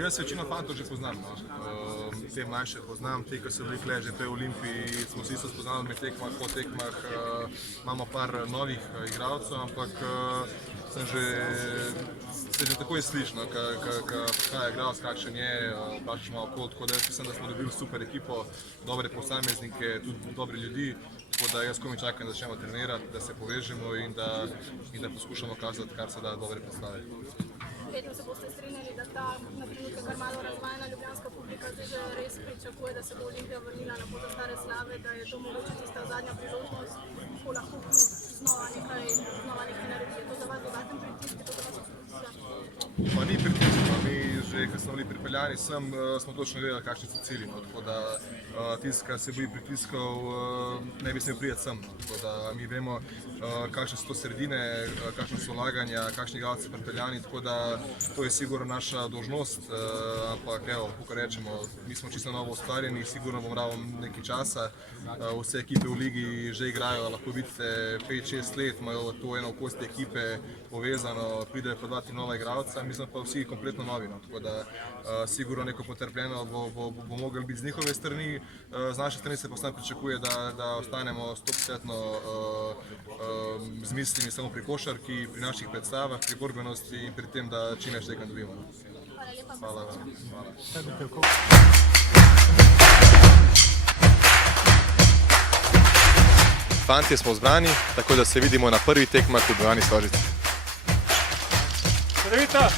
Jaz večino fantov že poznam, no. Te mlajše poznam, te, ki so bili tukaj že prej v Olimpiji, smo se isto spoznali med tekmah, po tekmah, imamo par novih igralcev, ampak se že takoj sliši, no, kaj je igralec, kakšen je, vprašaš malo okoli, tako da jaz mislim, da smo dobili super ekipo, dobre posameznike, tudi dobri ljudi, tako da jaz komaj čakam, da začnemo trenirati, da se povežemo in da poskušamo kazati, kar se da dobre predstave. Verjetno se boste strinjali, da ta na trenutke kar malo razvajena ljubljanska publika zdaj že res pričakuje, da se bo Olimpija vrnila na pot stare slave, da je to mogoče tista zadnja priložnost, ko lahko znova nekaj naredi. Je to za vas dodaten pritisk, je to za vas spodbuda? Pa ni pritisk, mi že, ko smo bili pripeljani sem, smo točno vedeli, kakšni so cilji, no, tako da tisti, ki se boji pritiskov, ne bi smel priti sem, no, tako da mi vemo, kakšne so to sredine, kakšne so vlaganja, kakšni igralci so pripeljani, tako da to je sigurno naša dolžnost, ampak evo, kako rečemo, mi smo čisto novo ustvarjeni, sigurno bomo rabili nekaj časa, vse ekipe v ligi že igrajo, lahko vidite 5-6 let, imajo to eno okostje ekipe povezano, pridejo pa 2-3 nova igralca, mi smo pa vsi kompletno novi, no, tako da sigurno neko potrpljeno bo moglo biti z njihove strani, z naše strani se pa sam pričakuje, da ostanemo 100% z mislimi samo pri košarki, pri naših predstavah, pri borbenosti in pri tem, da čim več tega dobimo. Hvala vam. Fantje smo zbrani, tako da se vidimo na prvih tekmah v Dvorani Stožice. Cedevita!